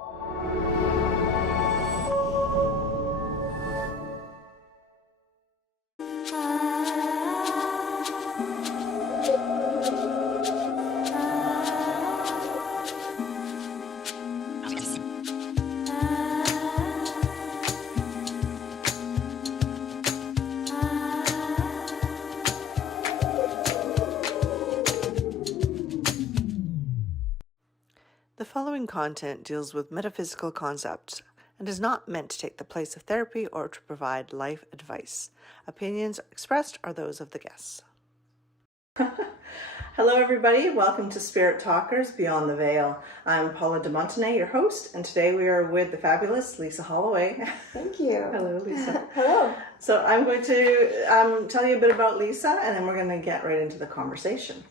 The following content deals with metaphysical concepts and is not meant to take the place of therapy or to provide life advice. Opinions expressed are those of the guests. Hello everybody, welcome to Spirit Talkers Beyond the Veil. I'm Paula deMontigny, your host, and today we are with the fabulous Lisa Holloway. Thank you. Hello, Lisa. Hello. So I'm going to tell you a bit about Lisa, and then we're going to get right into the conversation.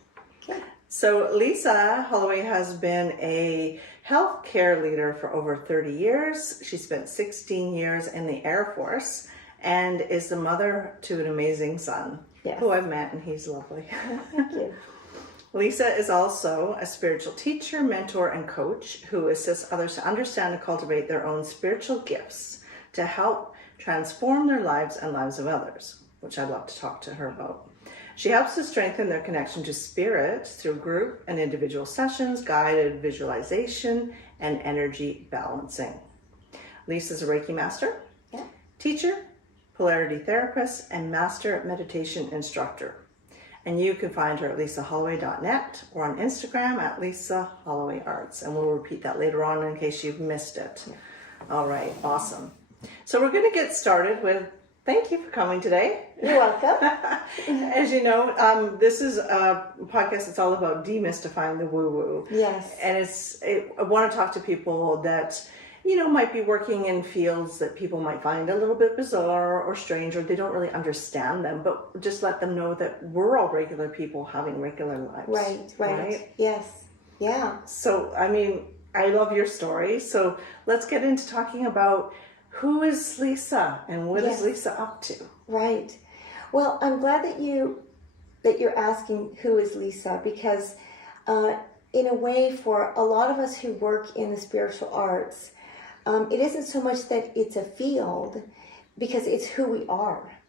Okay. So Lisa Holloway has been a healthcare leader for over 30 years. She spent 16 years in the Air Force and is the mother to an amazing son, Yes. who I've met, and he's lovely. Thank you. Lisa is also a spiritual teacher, mentor, and coach who assists others to understand and cultivate their own spiritual gifts to help transform their lives and lives of others, which I'd love to talk to her about. She helps to strengthen their connection to spirit through group and individual sessions, guided visualization, and energy balancing. Lisa's a Reiki master, teacher, polarity therapist, and master meditation instructor. And you can find her at lisaholloway.net or on Instagram at Lisa Holloway Arts. And we'll repeat that later on in case you've missed it. All right, awesome. So we're going to get started with thank you for coming today. You're welcome. As you know, this is a podcast that's all about demystifying the woo-woo. Yes. And I want to talk to people that, might be working in fields that people might find a little bit bizarre or strange, or they don't really understand them, but just let them know that we're all regular people having regular lives. Right. Yes. Yeah. So, I love your story. So let's get into talking about who is Lisa and what is Lisa up to? Right. Well, I'm glad that you're asking who is Lisa, because in a way, for a lot of us who work in the spiritual arts, it isn't so much that it's a field, because it's who we are.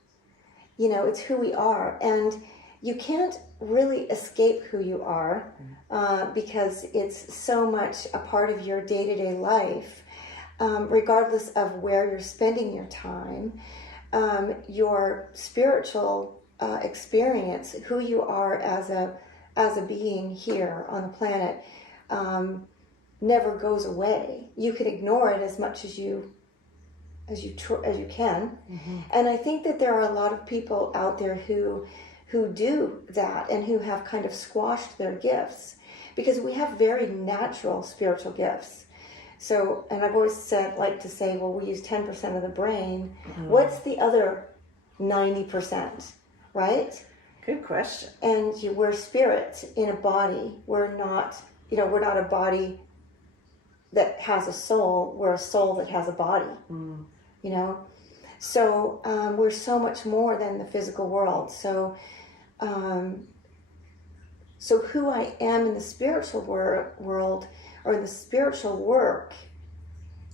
It's who we are, and you can't really escape who you are because it's so much a part of your day-to-day life. Regardless of where you're spending your time, your spiritual experience, who you are as a being here on the planet, never goes away. You can ignore it as much as you can, and I think that there are a lot of people out there who do that and who have kind of squashed their gifts, because we have very natural spiritual gifts. So, and I've always like to say, well, we use 10% of the brain. What's the other 90%, right? Good question. And we're spirit in a body. We're not a body that has a soul. We're a soul that has a body, So we're so much more than the physical world. So who I am in the spiritual world, or the spiritual work,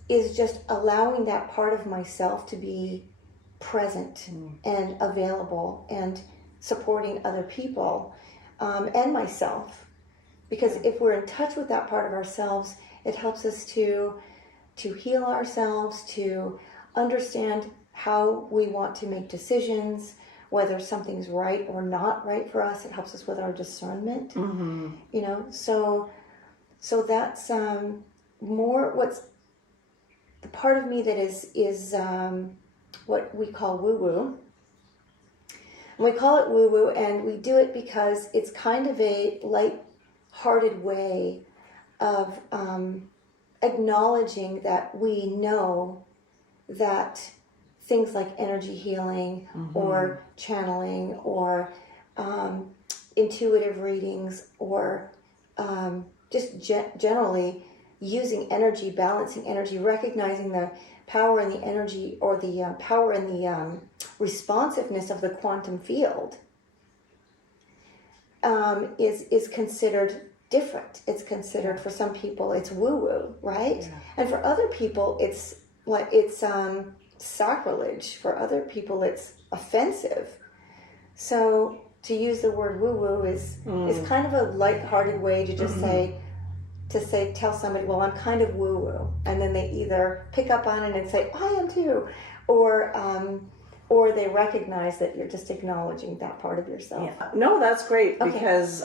is just allowing that part of myself to be present and available and supporting other people and myself. Because if we're in touch with that part of ourselves, it helps us to heal ourselves, to understand how we want to make decisions, whether something's right or not right for us. It helps us with our discernment. So that's more what's the part of me that is what we call woo-woo. And we call it woo-woo, and we do it because it's kind of a light-hearted way of acknowledging that we know that things like energy healing or channeling or intuitive readings or just generally using energy, balancing energy, recognizing the power in the energy, or the power in the responsiveness of the quantum field is considered different. It's considered, for some people, it's woo-woo, right? Yeah. And for other people, it's sacrilege. For other people, it's offensive. So to use the word woo-woo is kind of a light-hearted way to just tell somebody, well, I'm kind of woo-woo. And then they either pick up on it and say, I am too. Or they recognize that you're just acknowledging that part of yourself. Yeah. No, that's great, Okay. because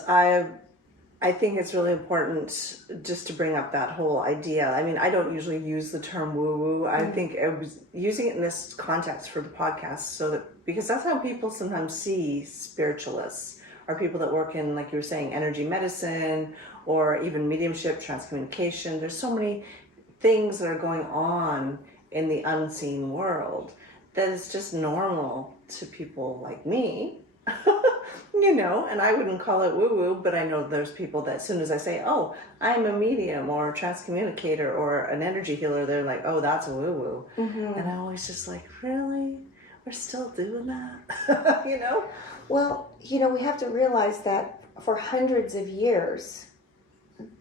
I think it's really important just to bring up that whole idea. I mean, I don't usually use the term woo-woo. I think I was using it in this context for the podcast because that's how people sometimes see spiritualists, or people that work in, like you were saying, energy medicine, or even mediumship, transcommunication. There's so many things that are going on in the unseen world that is just normal to people like me. And I wouldn't call it woo-woo, but I know there's people that as soon as I say, oh, I'm a medium or a transcommunicator or an energy healer, they're like, oh, that's a woo-woo. And I'm always just like, really? We're still doing that? Well, we have to realize that for hundreds of years,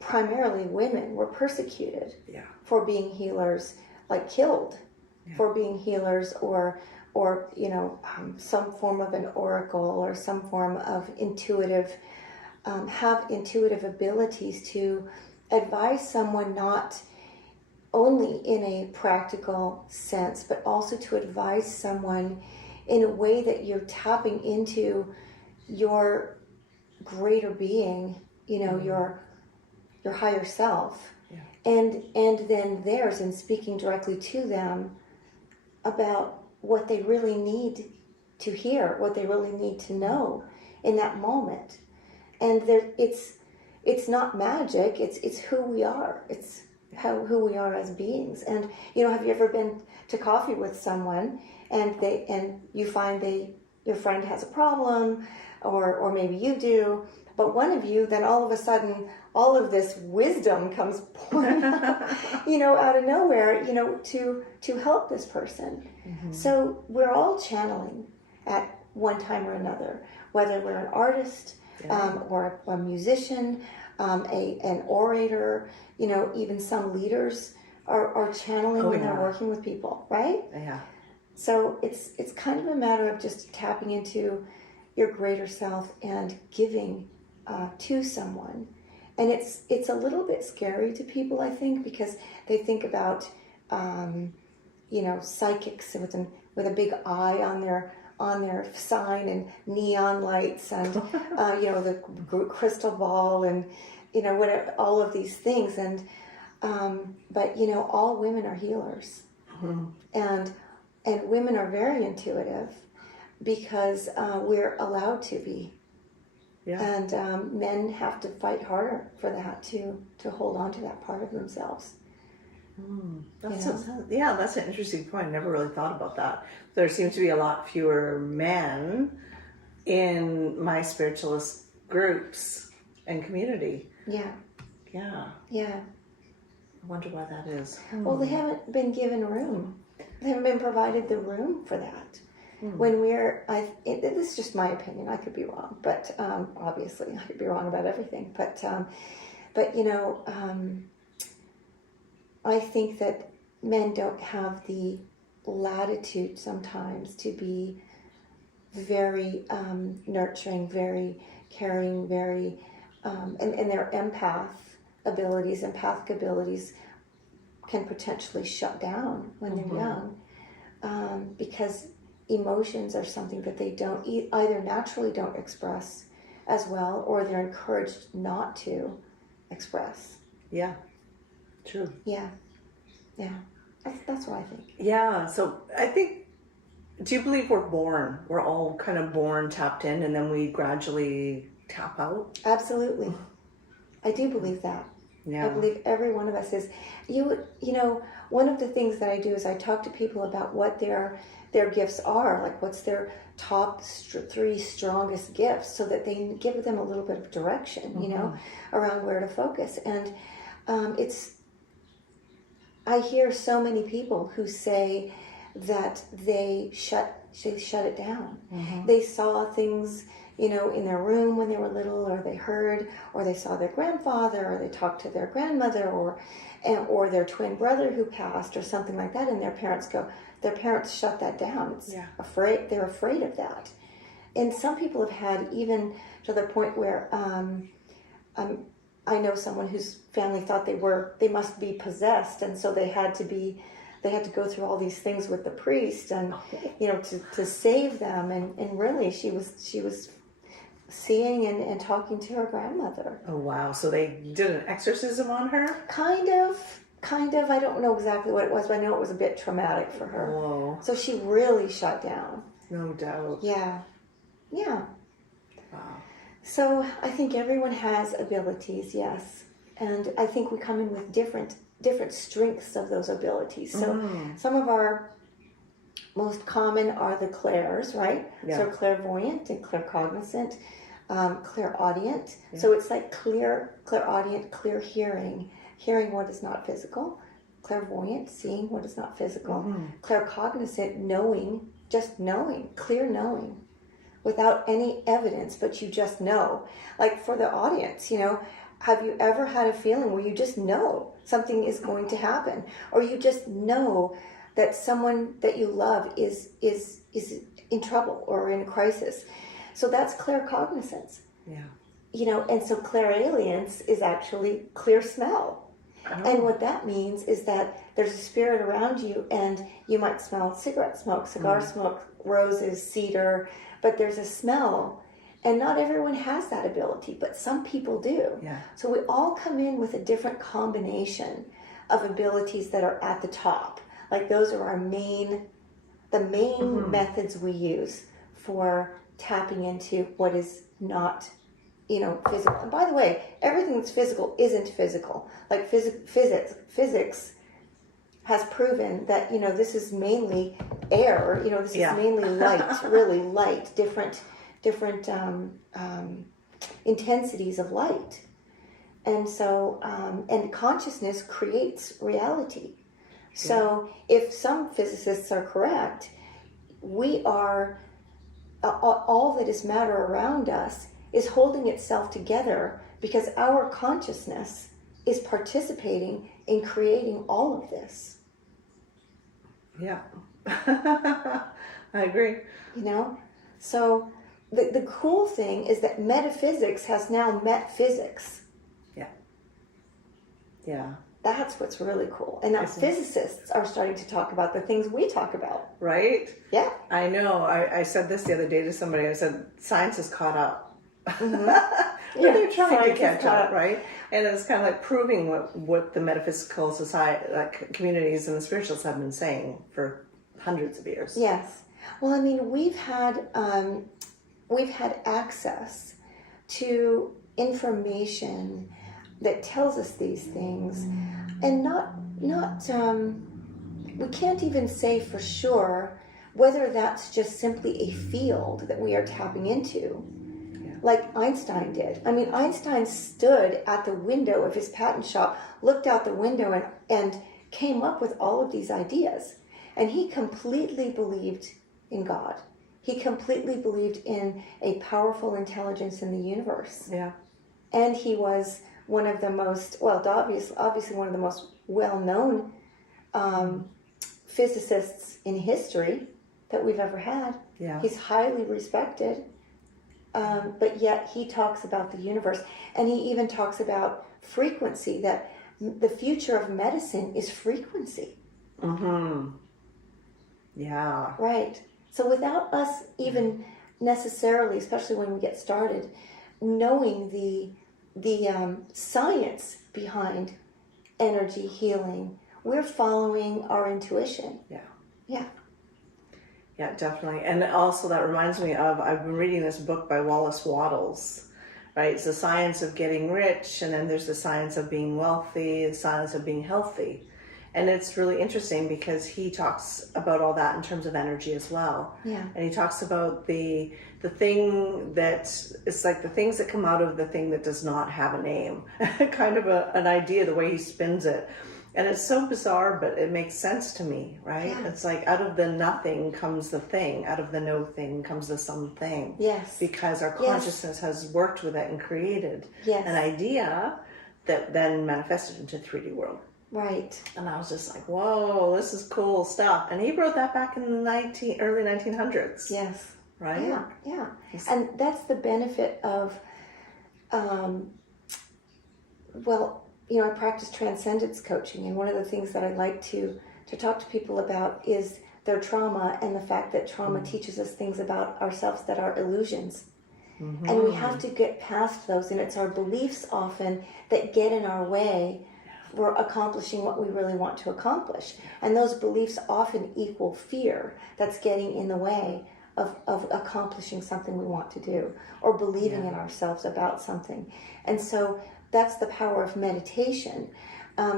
primarily women were persecuted for being healers, like killed for being healers, or some form of an oracle, or some form of intuitive abilities to advise someone, not only in a practical sense, but also to advise someone in a way that you're tapping into your greater being, your higher self, and then theirs, and speaking directly to them about what they really need to hear, what they really need to know in that moment. And it's not magic, it's who we are. It's who we are as beings. And have you ever been to coffee with someone and you find your friend has a problem, or maybe you do, but one of you, then all of a sudden all of this wisdom comes pouring out of nowhere, to help this person. So we're all channeling at one time or another, whether we're an artist, or a musician, an orator, even some leaders are channeling when they're working with people, right? Yeah. So it's kind of a matter of just tapping into your greater self and giving to someone. And it's a little bit scary to people, I think, because they think about psychics with a big eye on their sign, and neon lights, and the crystal ball, and whatever, all of these things. And but all women are healers, and women are very intuitive because we're allowed to be. Yeah. And men have to fight harder for that, to hold on to that part of themselves. That's an interesting point. I never really thought about that. There seems to be a lot fewer men in my spiritualist groups and community. Yeah. I wonder why that is. Well, they haven't been given room. They haven't been provided the room for that. When this is just my opinion. I could be wrong, but obviously I could be wrong about everything. But I think that men don't have the latitude sometimes to be very nurturing, very caring, very and their empathic abilities can potentially shut down when they're young, because emotions are something that they don't either naturally don't express as well, or they're encouraged not to express. Yeah, true. Yeah. That's what I think. Yeah, so I think, do you believe we're all kind of born tapped in, and then we gradually tap out? Absolutely. I do believe that. Yeah. I believe every one of us is. One of the things that I do is I talk to people about what their gifts are, like what's their top 3 strongest gifts, so that they give them a little bit of direction, around where to focus. And I hear so many people who say that they shut it down. They saw things, you know, in their room when they were little, or they heard, or they saw their grandfather, or they talked to their grandmother, or their twin brother who passed, or something like that, and their parents shut that down. It's they're afraid of that. And some people have had, even to the point where I know someone whose family thought they must be possessed, and so they had to go through all these things with the priest, and you know, to save them, and really she was seeing and talking to her grandmother. Oh wow! So they did an exorcism on her? Kind of. I don't know exactly what it was, but I know it was a bit traumatic for her. Whoa! So she really shut down. No doubt. Yeah. Wow. So I think everyone has abilities, yes, and I think we come in with different strengths of those abilities. So some of our most common are the clairs, right? Yeah. So clairvoyant and claircognizant, clairaudient. Yeah. So it's like clairaudient, clear hearing what is not physical. Clairvoyant, seeing what is not physical. Claircognizant, knowing, just knowing, clear knowing, without any evidence, but you just know. Like for the audience, you know, have you ever had a feeling where you just know something is going to happen, or you just know that someone that you love is in trouble or in a crisis? So that's claircognizance. Yeah. You know, and so clairalience is actually clear smell. Oh. And what that means is that there's a spirit around you, and you might smell cigarette smoke, cigar smoke, roses, cedar, but there's a smell. And not everyone has that ability, but some people do. Yeah. So we all come in with a different combination of abilities that are at the top. Like those are the main methods we use for tapping into what is not, you know, physical. And by the way, everything that's physical isn't physical. Like physics has proven that, you know, this is mainly air, you know, this is mainly light, really light, different intensities of light. And so, and consciousness creates reality. So if some physicists are correct, we are, all that is matter around us is holding itself together because our consciousness is participating in creating all of this. Yeah. I agree. You know? So the cool thing is that metaphysics has now met physics. Yeah. Yeah. That's what's really cool. And now physicists are starting to talk about the things we talk about. Right? Yeah. I know. I said this the other day to somebody. I said, science has caught up. They're trying to catch up, right? And it's kind of like proving what the metaphysical society, like communities and the spiritualists have been saying for hundreds of years. Yes. Well, I mean, we've had access to information that tells us these things, and we can't even say for sure whether that's just simply a field that we are tapping into. Like Einstein did. I mean, Einstein stood at the window of his patent shop, looked out the window, and came up with all of these ideas. And he completely believed in God. He completely believed in a powerful intelligence in the universe. Yeah. And he was one of the most, well, obviously one of the most well-known physicists in history that we've ever had. Yeah. He's highly respected. But yet he talks about the universe, and he even talks about frequency, that the future of medicine is frequency. Yeah. Right. So without us even necessarily, especially when we get started, knowing the science behind energy healing, we're following our intuition. Yeah. Yeah. Yeah, definitely. And also that reminds me of, I've been reading this book by Wallace Wattles, right? It's the science of getting rich, and then there's the science of being wealthy, the science of being healthy. And it's really interesting because he talks about all that in terms of energy as well. Yeah. And he talks about the thing that, it's like the things that come out of the thing that does not have a name, kind of an idea, the way he spins it. And it's so bizarre, but it makes sense to me, right? Yeah. It's like out of the nothing comes the thing. Out of the no thing comes the something. Yes. Because our consciousness has worked with it and created an idea that then manifested into 3D world. Right. And I was just like, whoa, this is cool stuff. And he wrote that back in the early 1900s. Yes. Right? Yeah, yeah. And that's the benefit of, well, you know, I practice transcendence coaching, and one of the things that I like to talk to people about is their trauma, and the fact that trauma teaches us things about ourselves that are illusions. And we have to get past those, and it's our beliefs often that get in our way for accomplishing what we really want to accomplish. And those beliefs often equal fear that's getting in the way of accomplishing something we want to do, or believing in ourselves about something. And so that's the power of meditation.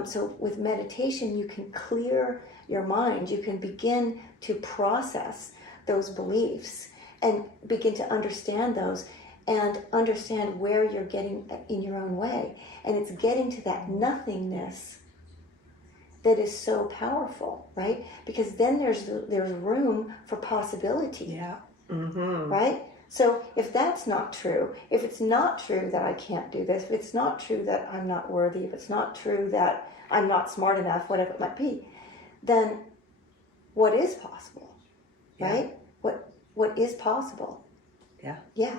So with meditation, you can clear your mind. You can begin to process those beliefs and begin to understand those, and understand where you're getting in your own way. And it's getting to that nothingness that is so powerful, right? Because then there's room for possibility. Yeah. Mm-hmm. Right? So if that's not true, if it's not true that I can't do this, if it's not true that I'm not worthy, if it's not true that I'm not smart enough, whatever it might be, then what is possible? Right? What is possible? Yeah. Yeah.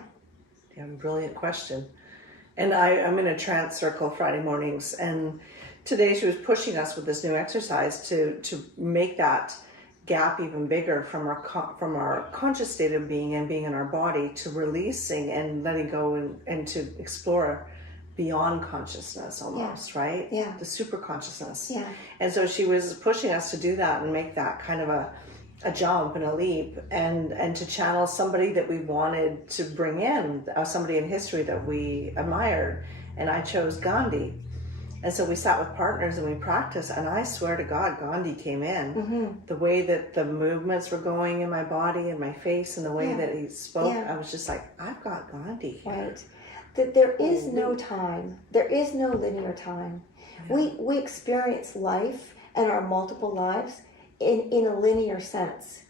Yeah, brilliant question. And I'm in a trance circle Friday mornings, and today she was pushing us with this new exercise to make that gap even bigger from our conscious state of being and being in our body, to releasing and letting go and to explore beyond consciousness almost, right? Yeah. The super consciousness. Yeah. And so she was pushing us to do that and make that kind of a jump and a leap, and to channel somebody that we wanted to bring in, somebody in history that we admired. And I chose Gandhi. And so we sat with partners and we practiced, and I swear to God, Gandhi came in. Mm-hmm. The way that the movements were going in my body and my face, and the way that he spoke, I was just like, I've got Gandhi. Right. That there is no time. There is no linear time. Yeah. We experience life and our multiple lives in a linear sense.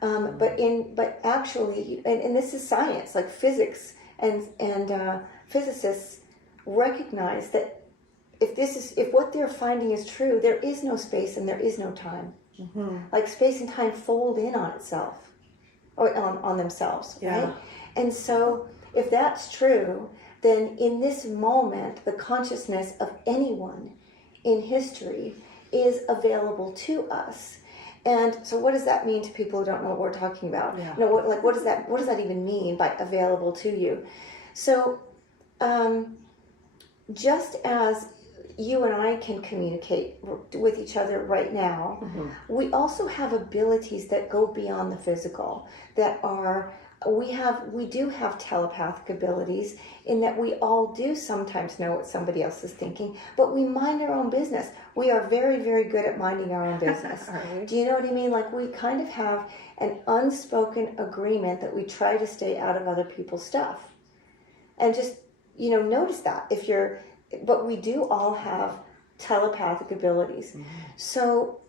But actually, and this is science, like physics and physicists recognize that if what they're finding is true, there is no space and there is no time. Mm-hmm. Like space and time fold in on itself, or on themselves, right? And so if that's true, then in this moment, the consciousness of anyone in history is available to us. And so what does that mean to people who don't know what we're talking about? Yeah. You know, what does that even mean by available to you? So just as you and I can communicate with each other right now, mm-hmm. we also have abilities that go beyond the physical, that are, we do have telepathic abilities, in that we all do sometimes know what somebody else is thinking, but we mind our own business. We are very, very good at minding our own business. Do you know what I mean? Like, we kind of have an unspoken agreement that we try to stay out of other people's stuff. And just, notice that but we do all have telepathic abilities. Mm-hmm. So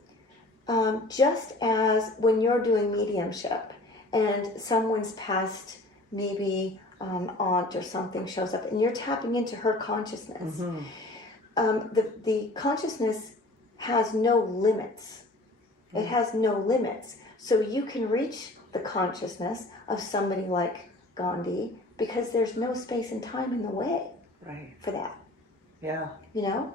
just as when you're doing mediumship and someone's past, maybe aunt or something shows up, and you're tapping into her consciousness, mm-hmm. The consciousness has no limits. Mm-hmm. It has no limits. So you can reach the consciousness of somebody like Gandhi, because there's no space and time in the way for that. Yeah. Yeah.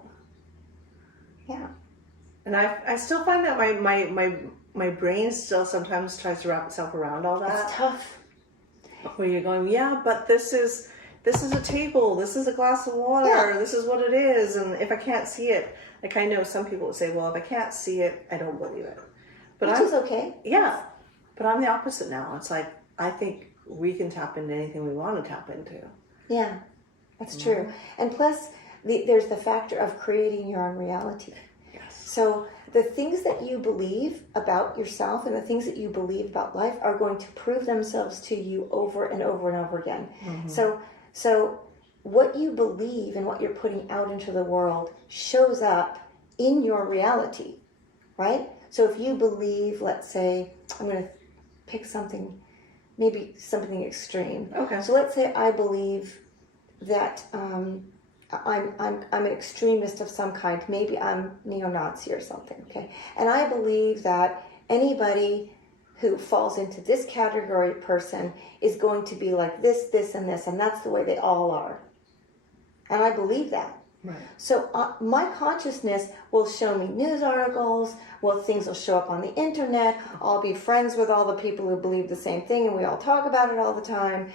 And I still find that my brain still sometimes tries to wrap itself around all that. It's tough. Where you're going, but this is a table, this is a glass of water, this is what it is. And if I can't see it, like, I know some people would say, well, if I can't see it, I don't believe it. But Which is okay. Yeah. But I'm the opposite now. It's like, I think we can tap into anything we want to tap into. Yeah, that's true. And plus, there's the factor of creating your own reality. Yes. So the things that you believe about yourself and the things that you believe about life are going to prove themselves to you over and over and over again. Mm-hmm. So what you believe and what you're putting out into the world shows up in your reality, right? So if you believe, let's say, I'm going to pick something, maybe something extreme. Okay. So let's say I believe that I'm an extremist of some kind. Maybe I'm neo-Nazi or something, okay? And I believe that anybody who falls into this category person is going to be like this, this, and this, and that's the way they all are. And I believe that. Right. So my consciousness will show me news articles, things will show up on the internet, I'll be friends with all the people who believe the same thing, and we all talk about it all the time.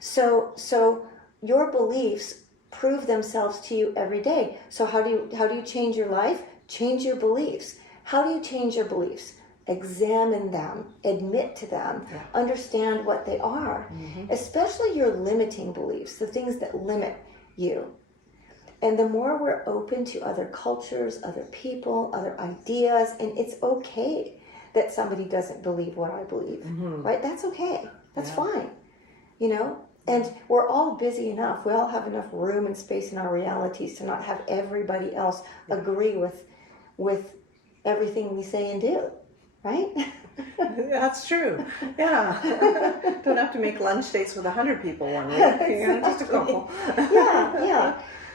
So your beliefs prove themselves to you every day. So how do you change your life? Change your beliefs. How do you change your beliefs? Examine them, admit to them, understand what they are, especially your limiting beliefs, the things that limit you. And the more we're open to other cultures, other people, other ideas, and it's okay that somebody doesn't believe what I believe, right? That's okay. That's fine, you know? And we're all busy enough. We all have enough room and space in our realities to not have everybody else agree with everything we say and do, right? That's true. Yeah. Don't have to make lunch dates with 100 people one week. Exactly. Just a couple.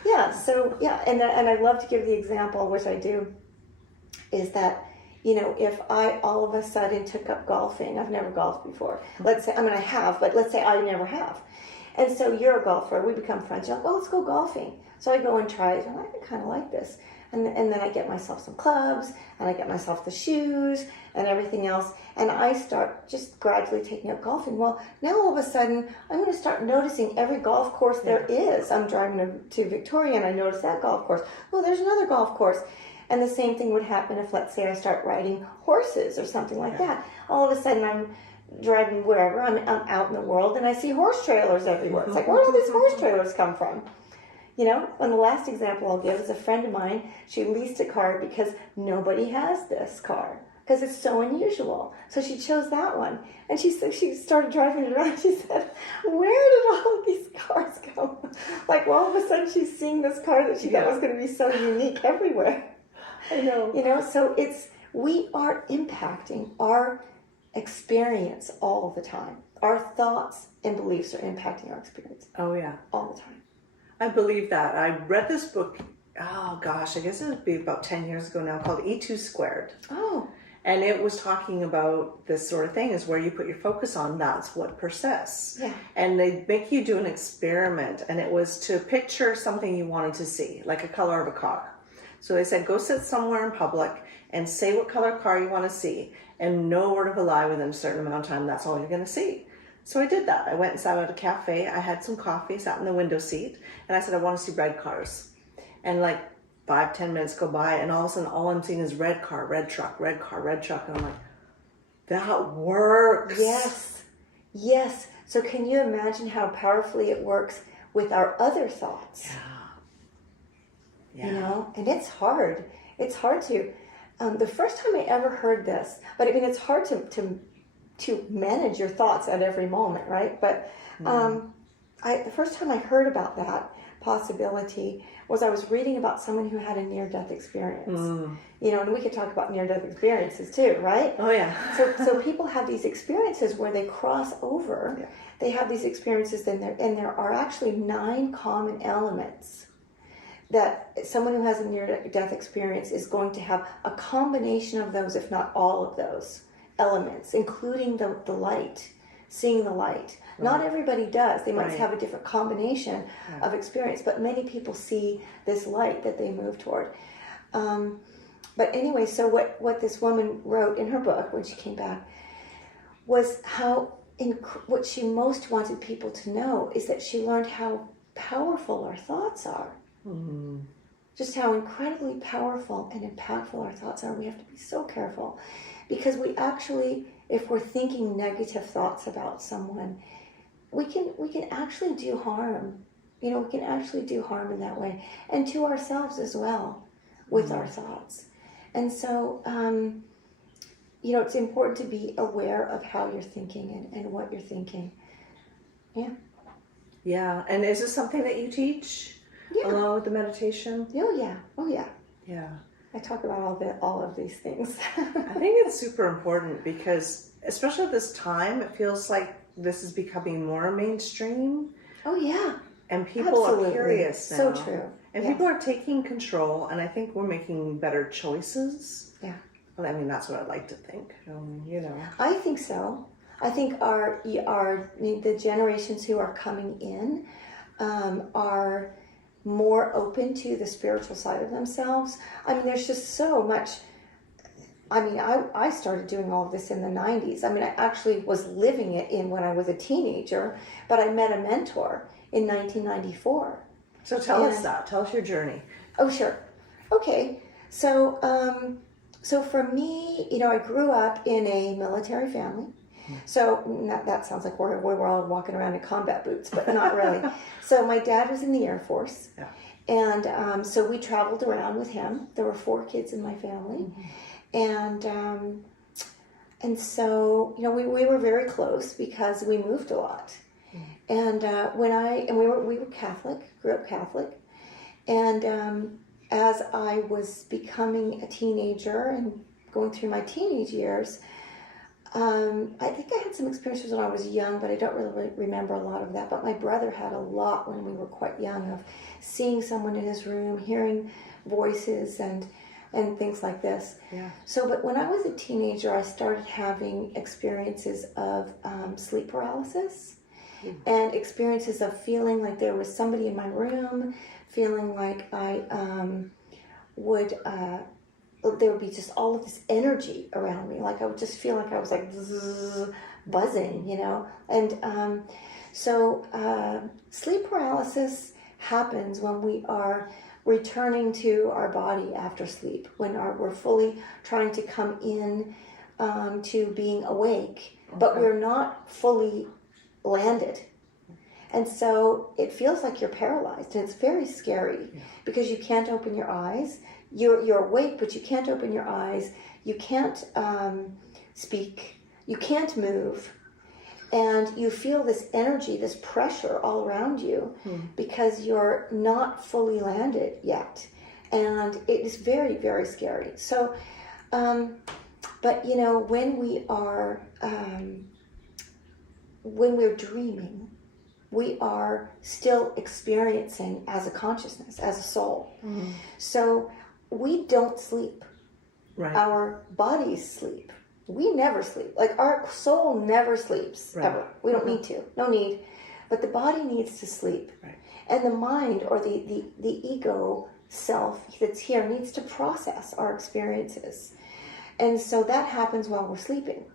Yeah. So, and I love to give the example, which I do, is that, you know, if I all of a sudden took up golfing, I've never golfed before. Let's say, I have, but let's say I never have. And so you're a golfer, we become friends. You're like, oh, let's go golfing. So I go and try it, and I kind of like this. And then I get myself some clubs, and I get myself the shoes and everything else, and I start just gradually taking up golfing. Well, now all of a sudden, I'm going to start noticing every golf course there is. I'm driving to Victoria, and I notice that golf course. Oh, there's another golf course. And the same thing would happen if, let's say, I start riding horses or something like that. All of a sudden, I'm driving wherever, I'm out in the world, and I see horse trailers everywhere. It's like, where do these horse trailers come from? You know, and the last example I'll give is a friend of mine. She leased a car because nobody has this car because it's so unusual. So she chose that one. And she started driving it around. She said, where did all of these cars come? Like, well, all of a sudden she's seeing this car that she thought was going to be so unique everywhere. I know. You know, so we are impacting our experience all the time. Our thoughts and beliefs are impacting our experience. Oh, yeah. All the time. I believe that. I read this book, oh gosh, I guess it would be about 10 years ago now, called E2 Squared. Oh. And it was talking about this sort of thing, is where you put your focus on, that's what persists. Yeah. And they make you do an experiment, and it was to picture something you wanted to see, like a color of a car. So they said, go sit somewhere in public and say what color car you want to see, and no word of a lie within a certain amount of time, that's all you're going to see. So I did that. I went and sat at a cafe. I had some coffee, sat in the window seat, and I said, I want to see red cars. And like 5-10 minutes go by, and all of a sudden, all I'm seeing is red car, red truck, red car, red truck. And I'm like, that works. Yes. So can you imagine how powerfully it works with our other thoughts? Yeah. You know, and it's hard. It's hard to. The first time I ever heard this, but I mean, it's hard to manage your thoughts at every moment, right? But the first time I heard about that possibility was I was reading about someone who had a near-death experience. You know, and we could talk about near-death experiences too, right? Oh, yeah. So people have these experiences where they cross over. Yeah. They have these experiences, and there are actually 9 common elements that someone who has a near-death experience is going to have a combination of those, if not all of those elements, including the light, seeing the light. Right. Not everybody does. They might have a different combination of experience, but many people see this light that they move toward. But anyway, so what this woman wrote in her book when she came back was what she most wanted people to know is that she learned how powerful our thoughts are. Mm-hmm. Just how incredibly powerful and impactful our thoughts are. We have to be so careful. Because we actually, if we're thinking negative thoughts about someone, we can actually do harm. You know, we can actually do harm in that way. And to ourselves as well, with our thoughts. And so, you know, it's important to be aware of how you're thinking and what you're thinking. Yeah. Yeah. And is this something that you teach along with the meditation? Oh, yeah. Yeah. I talk about all of these things. I think it's super important because, especially at this time, it feels like this is becoming more mainstream. Oh yeah. And people Absolutely. are curious now. So true. And Yes. people are taking control, and I think we're making better choices. Yeah. Well, I mean, that's what I'd like to think. You know. I think so. I think the generations who are coming in are more open to the spiritual side of themselves. I mean, there's just so much. I mean, I started doing all of this in the 90s. I mean, I actually was living it when I was a teenager, but I met a mentor in 1994. So tell us that. Tell us your journey. Oh, sure. Okay. So, so for me, I grew up in a military family. So that sounds like we were all walking around in combat boots, but not really. So my dad was in the Air Force. Yeah. And so we traveled around with him. There were 4 kids in my family. And so, we were very close because we moved a lot. And we were Catholic, grew up Catholic. And as I was becoming a teenager and going through my teenage years, I think I had some experiences when I was young, but I don't really remember a lot of that. But my brother had a lot when we were quite young of seeing someone in his room, hearing voices and things like this. Yeah. So, but when I was a teenager, I started having experiences of sleep paralysis and experiences of feeling like there was somebody in my room, feeling like I there would be just all of this energy around me. Like I would just feel like I was like zzz, buzzing, And so sleep paralysis happens when we are returning to our body after sleep, when we're fully trying to come in to being awake, but we're not fully landed. And so it feels like you're paralyzed, and it's very scary because you can't open your eyes. You're awake, but you can't open your eyes. You can't speak. You can't move. And you feel this energy, this pressure all around you because you're not fully landed yet. And it is very, very scary. So, but when we're dreaming, we are still experiencing as a consciousness, as a soul. So we don't sleep. Right. Our bodies sleep. We never sleep. Like our soul never sleeps, ever. We don't need to. No need. But the body needs to sleep. Right. And the mind, or the ego self that's here, needs to process our experiences. And so that happens while we're sleeping.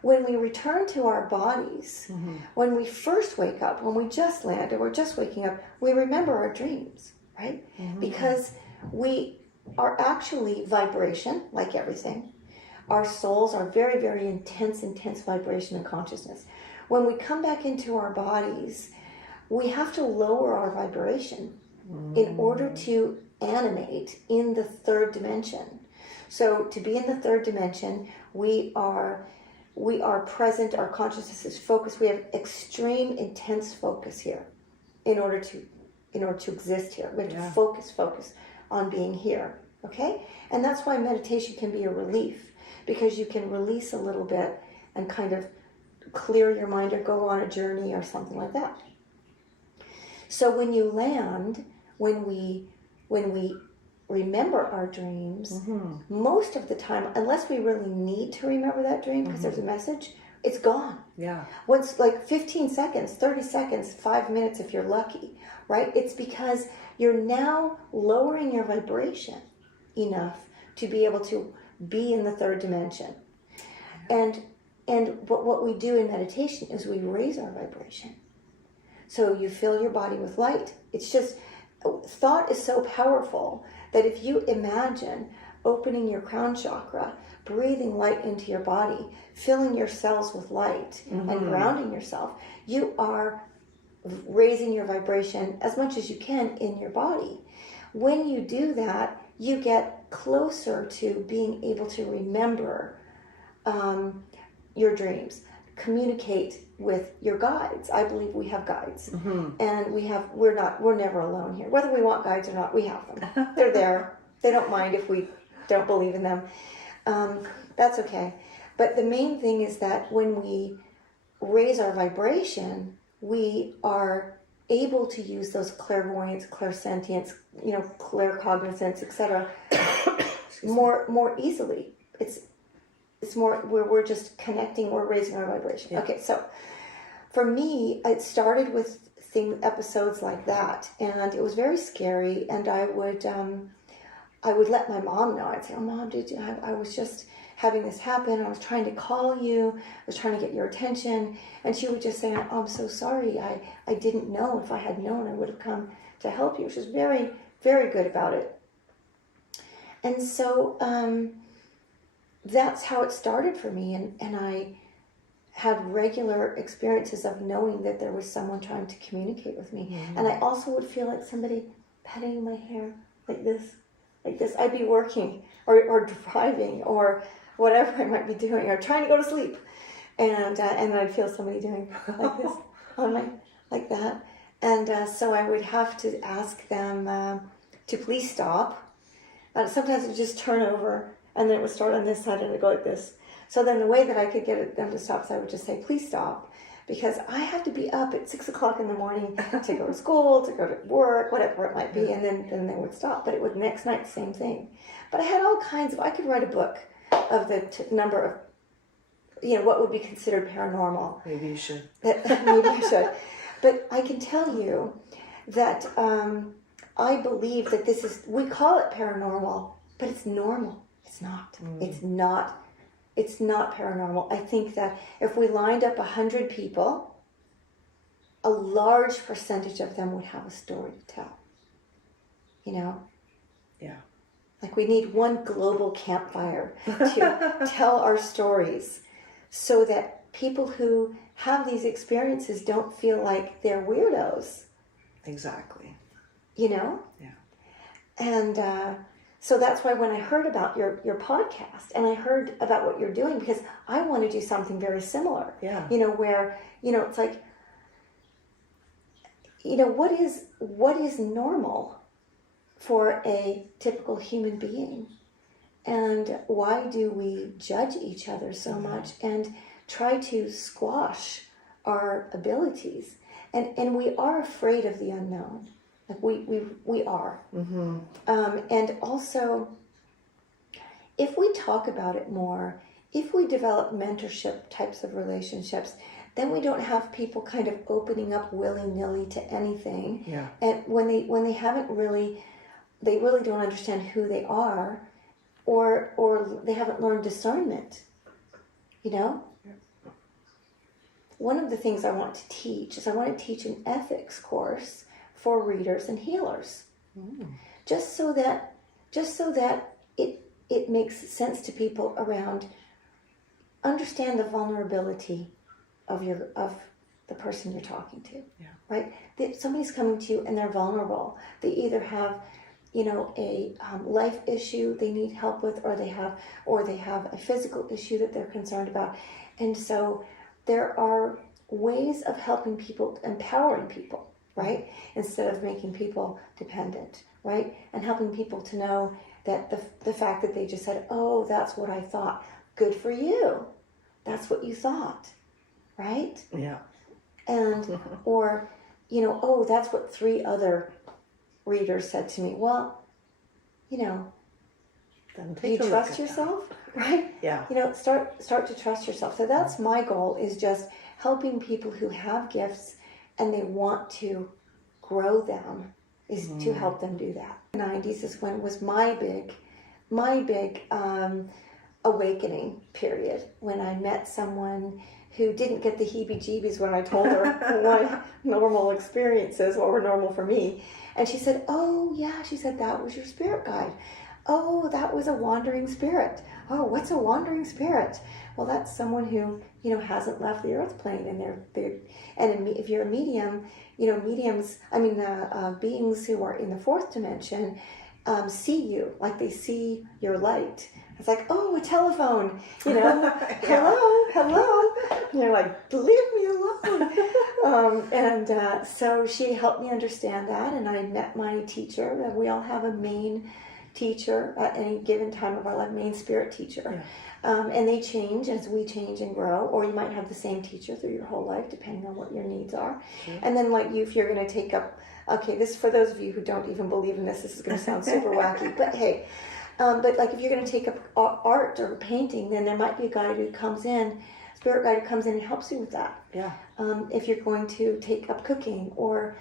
When we return to our bodies, when we first wake up, when we just landed, we're just waking up, we remember our dreams, right? Because we are actually vibration, like everything. Our souls are very, very intense vibration and consciousness. When we come back into our bodies, we have to lower our vibration in order to animate in the 3rd dimension. So to be in the 3rd dimension, we are present, our consciousness is focused. We have extreme intense focus here in order to exist here. We have to focus on being here, okay? And that's why meditation can be a relief, because you can release a little bit and kind of clear your mind or go on a journey or something like that. So when you land, when we remember our dreams, most of the time, unless we really need to remember that dream because there's a message, it's gone. Yeah. Once, like 15 seconds, 30 seconds, 5 minutes if you're lucky, right? It's because you're now lowering your vibration enough to be able to be in the 3rd dimension. And what we do in meditation is we raise our vibration. So you fill your body with light. It's just, thought is so powerful that if you imagine opening your crown chakra, breathing light into your body, filling your cells with light and grounding yourself, you are raising your vibration as much as you can in your body. When you do that, you get closer to being able to remember your dreams, communicate with your guides. I believe we have guides, and we're never alone here. Whether we want guides or not, we have them. They're there. They don't mind if we don't believe in them. That's okay. But the main thing is that when we raise our vibration, we are able to use those clairvoyance, clairsentience, claircognizance, etc. more easily. It's more where we're just connecting, we're raising our vibration. Yeah. Okay, so for me, it started with episodes like that, and it was very scary. And I would let my mom know. I'd say, "Oh, Mom, I was just having this happen. I was trying to call you. I was trying to get your attention." And she would just say, "Oh, I'm so sorry. I didn't know. If I had known, I would have come to help you." She was very, very good about it. And so that's how it started for me. And I had regular experiences of knowing that there was someone trying to communicate with me. Mm-hmm. And I also would feel like somebody petting my hair like this. I'd be working or driving or whatever I might be doing, or trying to go to sleep. And I'd feel somebody doing like this on like that. And so I would have to ask them to please stop. Sometimes it would just turn over, and then it would start on this side and it would go like this. So then the way that I could get them to stop is I would just say, "Please stop," because I have to be up at 6 o'clock in the morning to go to school, to go to work, whatever it might be, and then they would stop. But it would next night, the same thing. But I had all kinds of, I could write a book of the number of, what would be considered paranormal. Maybe you should. Maybe I should. But I can tell you that I believe that we call it paranormal, but it's normal. It's not. It's not paranormal. I think that if we lined up 100 people, a large percentage of them would have a story to tell. Yeah. Like we need one global campfire to tell our stories so that people who have these experiences don't feel like they're weirdos. Exactly. Yeah. And so that's why when I heard about your podcast and I heard about what you're doing, because I want to do something very similar. Yeah. Where, it's like, what is normal for a typical human being? And why do we judge each other so much and try to squash our abilities? And we are afraid of the unknown. Like we are. Mm-hmm. And also, if we talk about it more, if we develop mentorship types of relationships, then we don't have people kind of opening up willy-nilly to anything. Yeah. And when they haven't really, they really don't understand who they are, or they haven't learned discernment. Yeah. One of the things I want to teach is I want to teach an ethics course for readers and healers. Just so that it makes sense to people around, understand the vulnerability of the person you're talking to. Yeah. Right? Somebody's coming to you and they're vulnerable. They either have a life issue they need help with, or they have a physical issue that they're concerned about. And so there are ways of helping people, empowering people, right? Instead of making people dependent, right? And helping people to know that the fact that they just said, "Oh, that's what I thought." Good for you. That's what you thought, right? Yeah. And, or, "Oh, that's what 3 other readers said to me." Well, do you trust yourself, right? Yeah. Start to trust yourself. So that's my goal, is just helping people who have gifts and they want to grow them, is to help them do that. The 90s is when was my big awakening period, when I met someone who didn't get the heebie-jeebies when I told her what normal experiences, what were normal for me. And she said, "Oh, yeah," she said, "that was your spirit guide. Oh, that was a wandering spirit." "Oh, what's a wandering spirit?" Well, that's someone who, hasn't left the earth plane, and if you're a medium, beings who are in the 4th dimension see you, like they see your light. It's like, "Oh, a telephone, hello. And you're like, "Leave me alone." So she helped me understand that, and I met my teacher. We all have a main teacher at any given time of our life, main spirit teacher. And they change as we change and grow, or you might have the same teacher through your whole life, depending on what your needs are. And then like you, if you're going to take up, okay, this for those of you who don't even believe in this is going to sound super wacky, but hey, but like if you're going to take up art or painting, then there might be a guide who comes in, spirit guide who comes in and helps you with that. If you're going to take up cooking, or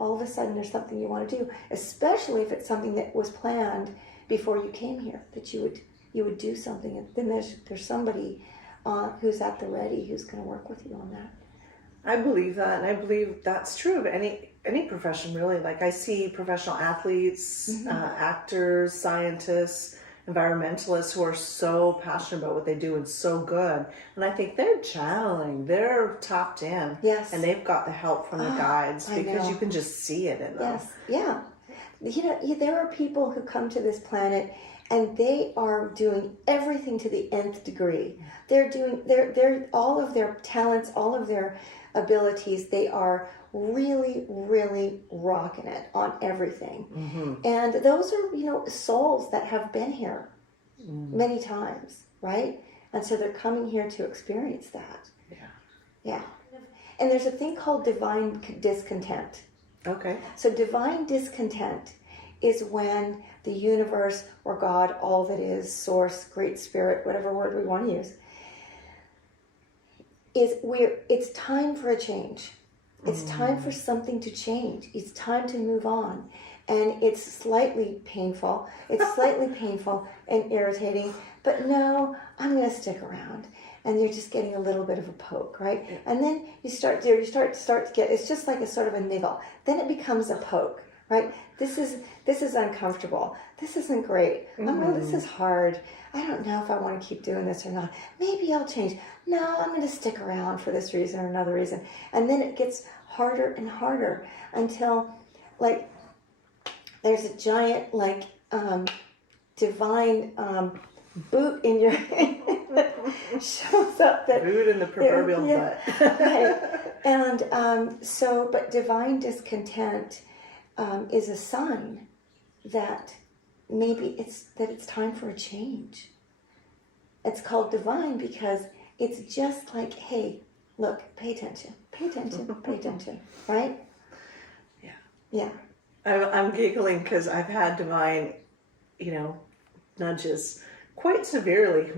all of a sudden there's something you want to do, especially if it's something that was planned before you came here, that you would do something, and then there's somebody who's at the ready who's going to work with you on that. I believe that, and I believe that's true of any profession, really. Like I see professional athletes, actors, scientists, environmentalists who are so passionate about what they do and so good, and I think they're channeling, they're tapped in, and they've got the help from the guides, because you can just see it in them. There are people who come to this planet and they are doing everything to the nth degree. They're all of their talents, all of their abilities, they are really, really rocking it on everything. And those are, souls that have been here many times, right? And so they're coming here to experience that. And there's a thing called divine discontent. Okay. So divine discontent is when the universe or God, all that is, source, great spirit, whatever word we want to use, it's time for a change. It's time for something to change. It's time to move on. And it's slightly painful. It's slightly painful and irritating, but no, I'm going to stick around. And you're just getting a little bit of a poke, right? And then you start to get, it's just like a sort of a niggle. Then it becomes a poke, right? This is uncomfortable. This isn't great. Oh, this is hard. I don't know if I want to keep doing this or not. Maybe I'll change. No, I'm going to stick around for this reason or another reason. And then it gets harder and harder until, like, there's a giant, divine boot in your that shows up. That boot in the proverbial butt. Right. And but divine discontent is a sign that maybe it's time for a change. It's called divine because it's just like, hey, look, pay attention, pay attention, right? Yeah. I'm giggling because I've had divine, nudges quite severely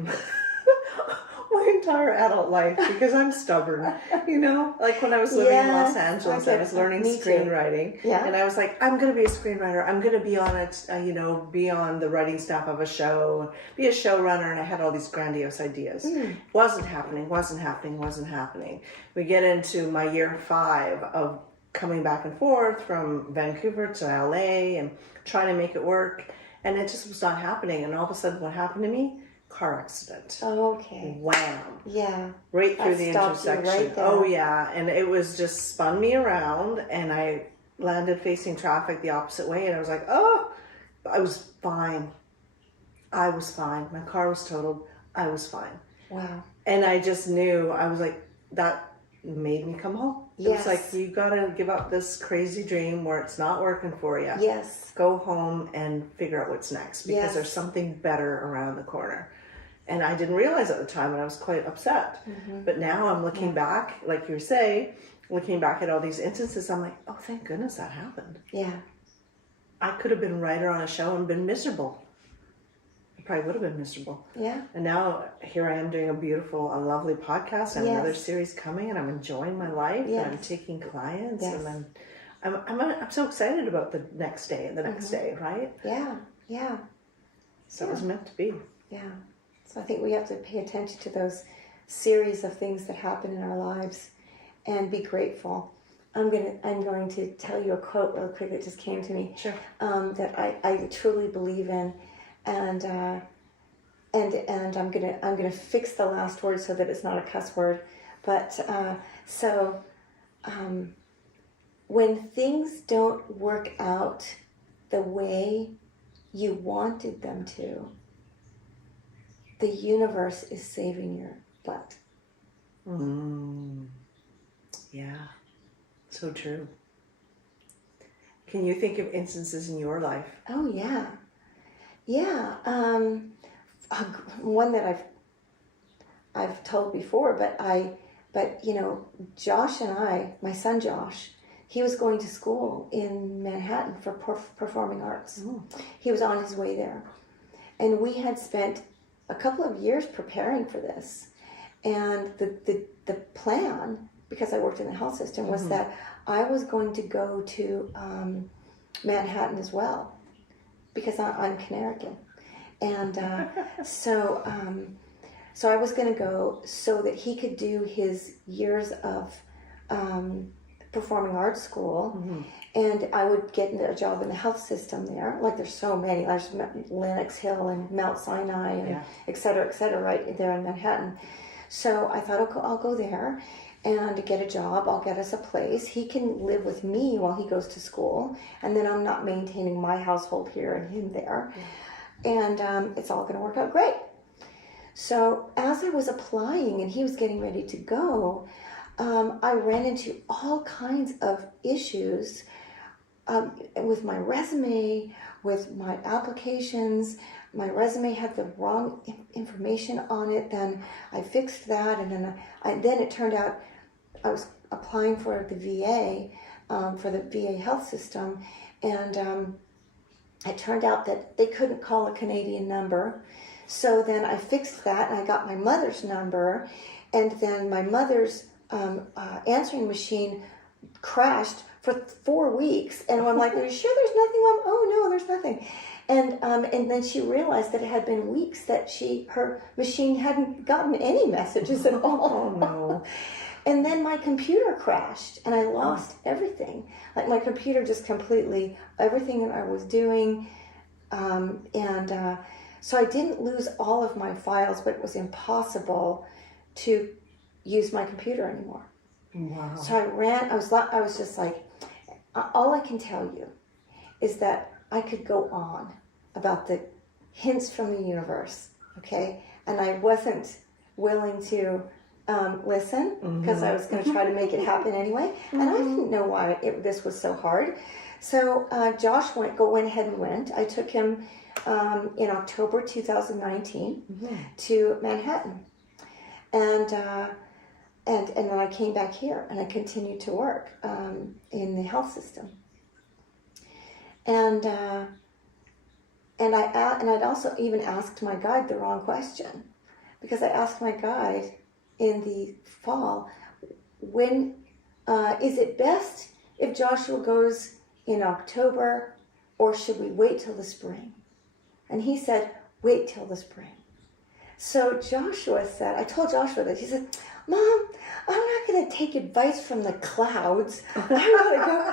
my entire adult life, because I'm stubborn, like when I was living in Los Angeles, I was learning screenwriting, and I was like, I'm going to be a screenwriter, I'm going to be on it, be on the writing staff of a show, be a showrunner, and I had all these grandiose ideas. Wasn't happening. We get into my year 5 of coming back and forth from Vancouver to LA and trying to make it work, and it just was not happening. And all of a sudden, what happened to me? Car accident. Oh, okay. Wham. Yeah. Right through the intersection. Right there. Oh yeah, and it was just spun me around, and I landed facing traffic the opposite way, and I was like, oh, I was fine. My car was totaled. I was fine. Wow. And I just knew, I was like, that made me come home. It was like, you gotta give up this crazy dream where it's not working for you. Yes. Go home and figure out what's next, because there's something better around the corner. And I didn't realize at the time, and I was quite upset. But now I'm looking back, like you say, looking back at all these instances, I'm like, oh, thank goodness that happened. Yeah. I could have been a writer on a show and been miserable. I probably would have been miserable. Yeah. And now here I am doing a lovely podcast, and another series coming, and I'm enjoying my life, and I'm taking clients, and I'm so excited about the next day and the next day, right? Yeah. Yeah. So it was meant to be. Yeah. So I think we have to pay attention to those series of things that happen in our lives and be grateful. I'm going to tell you a quote real quick that just came to me. Sure. That I truly believe in, and I'm gonna fix the last word so that it's not a cuss word. But when things don't work out the way you wanted them to, the universe is saving your butt. Yeah, so true. Can you think of instances in your life? Oh, yeah. Yeah. One that I've told before, but you know, Josh and my son Josh, he was going to school in Manhattan for performing arts. Oh. He was on his way there. And we had spent a couple of years preparing for this. And the plan, because I worked in the health system, was that I was going to go to Manhattan as well, because I'm Canadian. And so I was going to go so that he could do his years of performing arts school, and I would get a job in the health system there. Like there's so many, there's Lenox Hill and Mount Sinai and et cetera, right there in Manhattan. So I thought, okay, I'll go there and get a job. I'll get us a place. He can live with me while he goes to school, and then I'm not maintaining my household here and him there. And it's all going to work out great. So as I was applying and he was getting ready to go, I ran into all kinds of issues with my resume, with my applications. My resume had the wrong information on it. Then I fixed that, and then it turned out I was applying for the VA, for the VA health system, and it turned out that they couldn't call a Canadian number. So then I fixed that, and I got my mother's number, and then my mother's answering machine crashed for 4 weeks, and I'm like, "Are you sure there's nothing, Mom?" "Oh no, there's nothing." And then she realized that it had been weeks that her machine hadn't gotten any messages at all. Oh no. And then my computer crashed, and I lost everything. Like my computer just completely, everything that I was doing, so I didn't lose all of my files, but it was impossible to use my computer anymore. Wow. So I was just like, all I can tell you is that I could go on about the hints from the universe, okay? And I wasn't willing to listen, because I was going to try to make it happen anyway. And I didn't know why this was so hard. So Josh went ahead and went. I took him in October 2019 to Manhattan. And then I came back here, and I continued to work in the health system. And I'd also even asked my guide the wrong question, because I asked my guide in the fall, when is it best if Joshua goes in October, or should we wait till the spring? And he said, wait till the spring. So Joshua said, I told Joshua this. He said, Mom, I'm not going to take advice from the clouds. I'm going to go.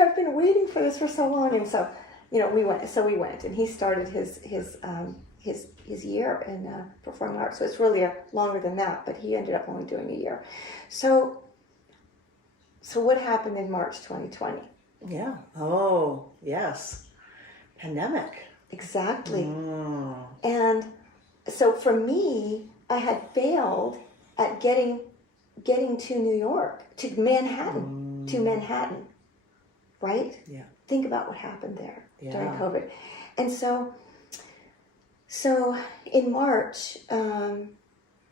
I've been waiting for this for so long. And so, we went. So we went, and he started his year in performing arts. So it's really longer than that, but he ended up only doing a year. So what happened in March 2020? Yeah. Oh, yes. Pandemic. Exactly. And so for me, I had failed at getting to New York, to Manhattan, right? Yeah. Think about what happened there during Yeah. COVID. And so in March,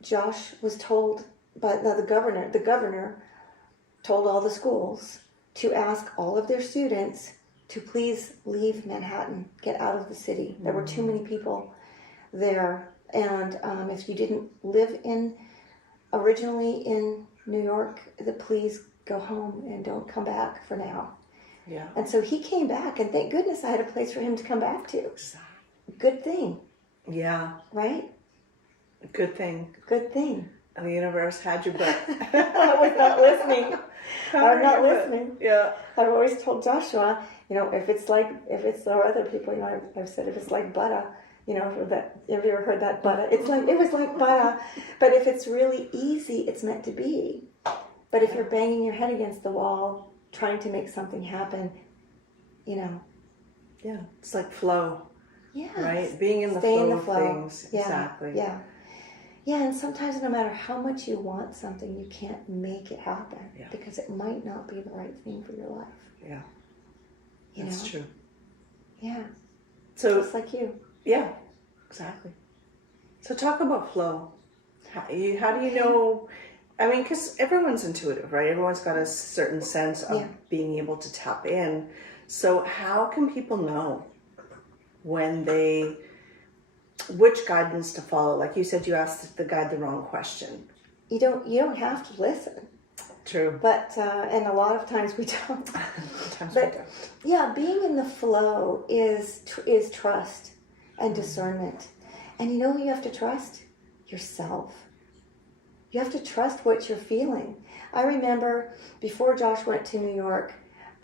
Josh was told by the governor told all the schools to ask all of their students to please leave Manhattan, get out of the city. There were too many people there. And if you didn't live originally in New York, please go home and don't come back for now. Yeah. And so he came back, and thank goodness I had a place for him to come back to. Good thing. Yeah. Right? Good thing. Good thing. And the universe had your back. I was not listening. I'm not listening. Yeah. I've always told Joshua, if it's or other people, I've said, if it's like butter, have you ever heard that butter? It was like butter. But if it's really easy, it's meant to be. But if you're banging your head against the wall, trying to make something happen, Yeah. It's like flow. Yeah. Right? Being in the Stay flow in the of flow. things. Yeah. Exactly. Yeah. Yeah, and sometimes no matter how much you want something, you can't make it happen because it might not be the right thing for your life. Yeah. That's true. Yeah. So, just like you. yeah, exactly. So talk about flow. How do you know? I mean, because everyone's intuitive, right? Everyone's got a certain sense of being able to tap in. So how can people know when which guidance to follow? Like you said, you asked the guide the wrong question. You don't have to listen. True. But, and a lot of times we don't. But yeah, being in the flow is trust and discernment. And you know who you have to trust? Yourself. You have to trust what you're feeling. I remember before Josh went to New York,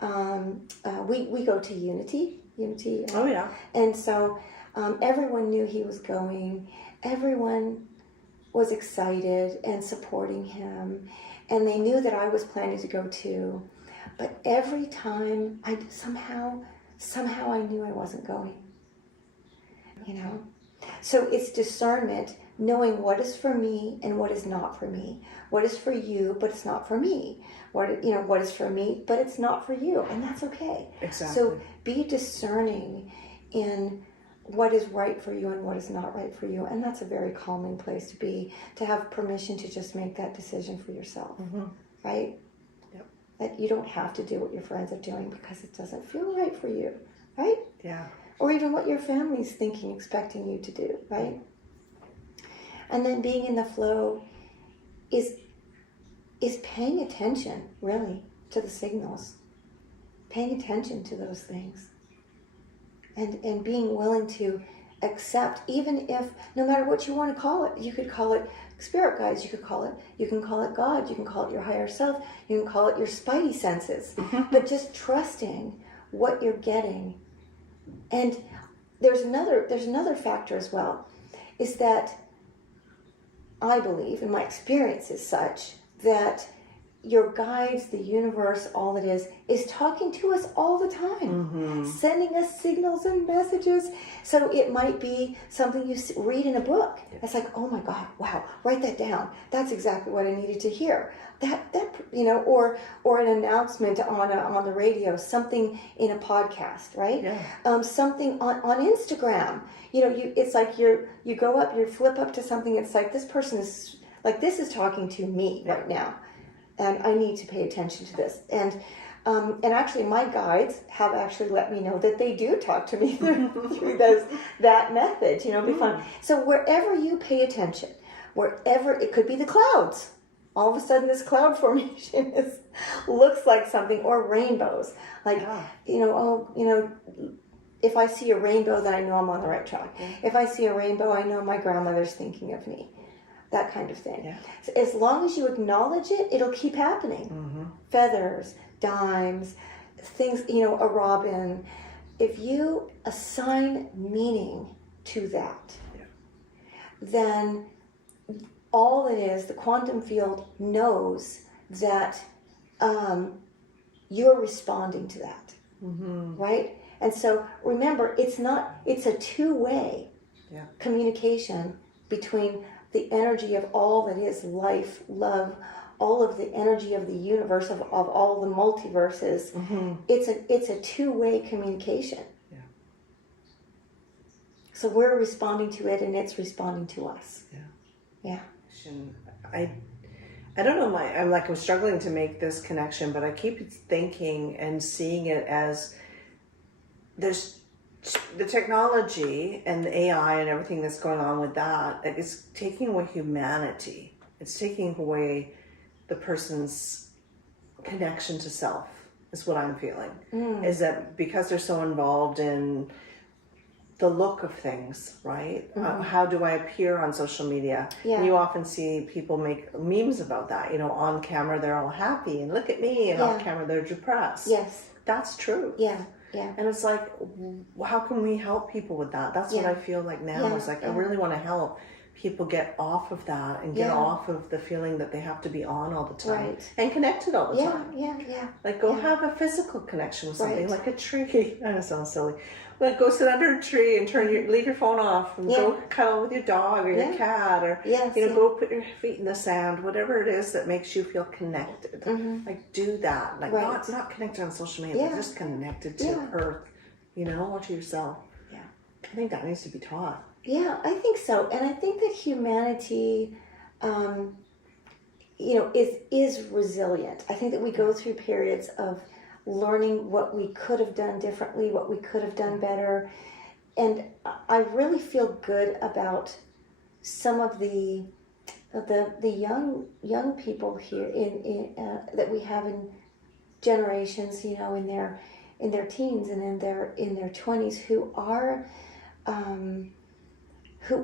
we go to Unity. Oh yeah. And so everyone knew he was going. Everyone was excited and supporting him. And they knew that I was planning to go too. But every time I somehow I knew I wasn't going. You know? So it's discernment, knowing what is for me and what is not for me. What is for you, but it's not for me. What is for me, but it's not for you. And that's okay. Exactly. So be discerning in what is right for you and what is not right for you. And that's a very calming place to be, to have permission to just make that decision for yourself. Right? Yep. That you don't have to do what your friends are doing because it doesn't feel right for you. Right? Yeah. Or even what your family's thinking, expecting you to do. Right? And then being in the flow is paying attention, really, to the signals. Paying attention to those things. And being willing to accept, even if, no matter what you want to call it, you could call it spirit guides, you can call it God, you can call it your higher self, you can call it your spidey senses, but just trusting what you're getting. And there's another factor as well, is that I believe, and my experience is such, that your guides, the universe, all it is talking to us all the time, sending us signals and messages. So it might be something you read in a book. It's like, oh my God, wow, write that down. That's exactly what I needed to hear. That or an announcement on the radio, something in a podcast, right? Yeah. Something on Instagram. It's like you go up, you flip up to something. It's like this person is like, this is talking to me right now. And I need to pay attention to this. And actually, my guides have actually let me know that they do talk to me through that method. Be fun. So wherever you pay attention, wherever it could be the clouds. All of a sudden, this cloud formation looks like something, or rainbows. Like if I see a rainbow, then I know I'm on the right track. If I see a rainbow, I know my grandmother's thinking of me. That kind of thing. Yeah. So as long as you acknowledge it, it'll keep happening. Feathers, dimes, things, a robin. If you assign meaning to that, then all it is, the quantum field knows that you're responding to that. Right? And so remember, it's a two-way communication between the energy of all that is life, love, all of the energy of the universe, of all the multiverses. It's a two-way communication. Yeah. So we're responding to it, and it's responding to us. Yeah. I don't know. I'm struggling to make this connection, but I keep thinking and seeing it as there's the technology and the AI and everything that's going on with that. It's taking away humanity. It's taking away the person's connection to self, is what I'm feeling. Is that because they're so involved in the look of things, right? How do I appear on social media? Yeah. And you often see people make memes about that. On camera they're all happy and look at me, and off camera they're depressed. Yes. That's true. Yeah. Yeah. And it's like, how can we help people with that? That's what I feel like now. It's like, I really want to help people get off of that and get off of the feeling that they have to be on all the time and connected all the time. Yeah. Like go have a physical connection with something, like a tree. I know it sounds silly. But go sit under a tree and leave your phone off and go cuddle with your dog or your cat, or go put your feet in the sand, whatever it is that makes you feel connected. Like do that. Like not connected on social media, but just connected to Earth, or to yourself. I think that needs to be taught. Yeah, I think so. And I think that humanity, is resilient. I think that we go through periods of learning what we could have done differently, what we could have done better. And I really feel good about some of the young people here that we have in generations, in their teens and in their 20s who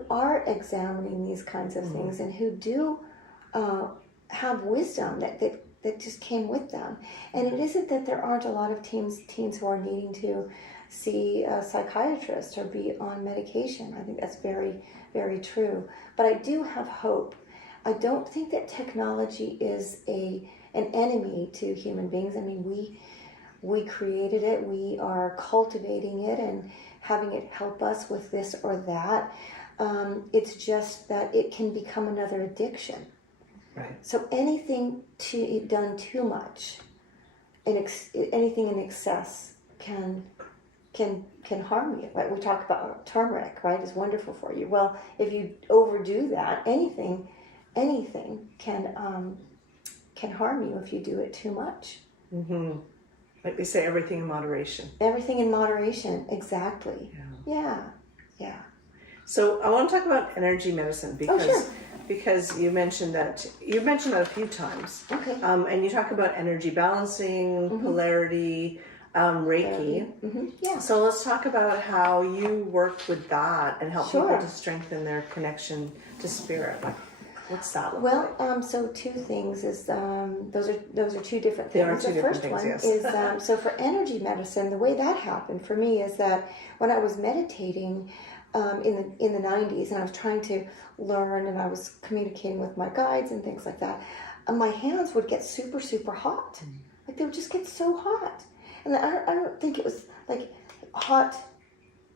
are examining these kinds of things and who do have wisdom that just came with them. And it isn't that there aren't a lot of teens who are needing to see a psychiatrist or be on medication. I think that's very, very true. But I do have hope. I don't think that technology is an enemy to human beings. I mean, we created it. We are cultivating it and having it help us with this or that. It's just that it can become another addiction. Right. So anything done too much, anything in excess can harm you. Right? We talk about turmeric, right? Is wonderful for you. Well, if you overdo that, anything can harm you if you do it too much. Mm-hmm. Like they say, everything in moderation. Everything in moderation, exactly. Yeah. So I want to talk about energy medicine because sure. because you've mentioned that a few times. Okay. And you talk about energy balancing, polarity, Reiki. Mm-hmm. Yeah. So let's talk about how you work with that and help Sure. people to strengthen their connection to spirit. What's that look like? Well, so two things is those are two different things. They are two the different first things, one yes. is so for energy medicine, the way that happened for me is that when I was meditating in the 90s and I was trying to learn and I was communicating with my guides and things like that, my hands would get super, super hot. Like they would just get so hot. And I don't think it was like hot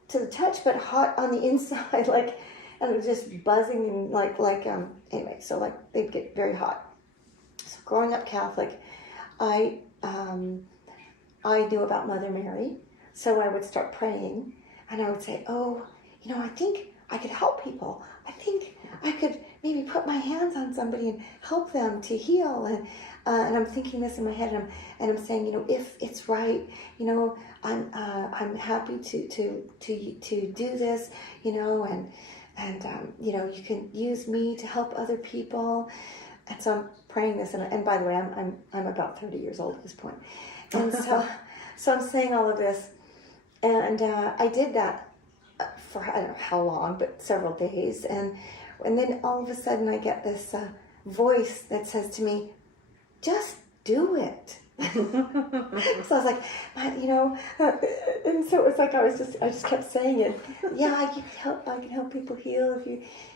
to the touch, but hot on the inside, like, and it was just buzzing and anyway, so like they'd get very hot. So growing up Catholic, I knew about Mother Mary, so I would start praying and I would say, I think I could help people. I think I could maybe put my hands on somebody and help them to heal. And I'm thinking this in my head, and I'm saying, if it's right, I'm happy to do this, and you can use me to help other people. And so I'm praying this, and by the way, I'm about 30 years old at this point, and so I'm saying all of this, and I did that for I don't know how long, but several days, and then all of a sudden I get this voice that says to me, "Just do it." So I was like, and so it was like I just kept saying it. Yeah, I can help people heal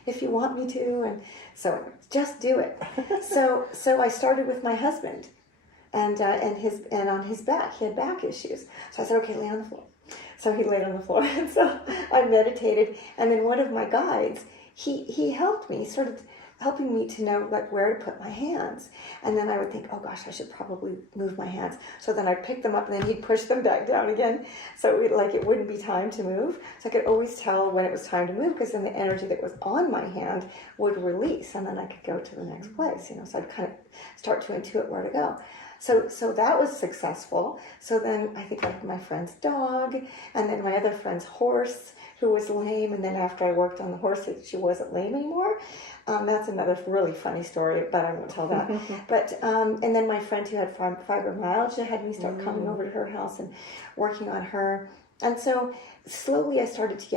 if you want me to, and so just do it. So I started with my husband, and on his back, he had back issues. So I said, okay, lay on the floor. So he laid on the floor, and so I meditated, and then one of my guides, he helped me, started helping me to know like where to put my hands. And then I would think, oh gosh, I should probably move my hands. So then I'd pick them up and then he'd push them back down again. So it wouldn't be time to move. So I could always tell when it was time to move, because then the energy that was on my hand would release, and then I could go to the next place, So I'd kind of start to intuit where to go. So that was successful. So then I think like my friend's dog, and then my other friend's horse who was lame, and then after I worked on the horse, she wasn't lame anymore. That's another really funny story, but I won't tell that. But and then my friend who had fibromyalgia had me start coming over to her house and working on her. And so slowly I started to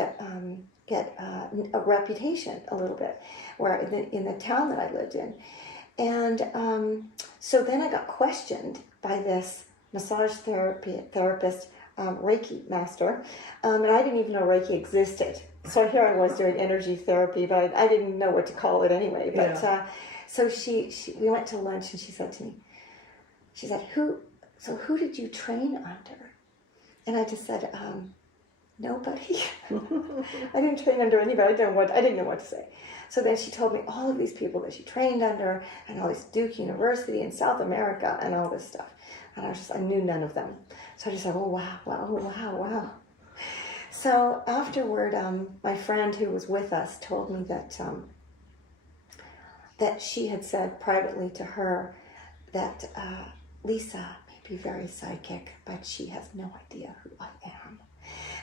get a reputation a little bit, where in the town that I lived in. And so then I got questioned by this massage therapist, Reiki master, and I didn't even know Reiki existed. So here I was doing energy therapy, but I didn't know what to call it anyway. But so we went to lunch, and she said to me, she said, who did you train under? And I just said, nobody. I didn't train under anybody. I didn't know what to say. So then she told me all of these people that she trained under, and all this Duke University in South America and all this stuff. And I knew none of them. So I just said, oh, wow. So afterward, my friend who was with us told me that that she had said privately to her that Lisa may be very psychic, but she has no idea who I am.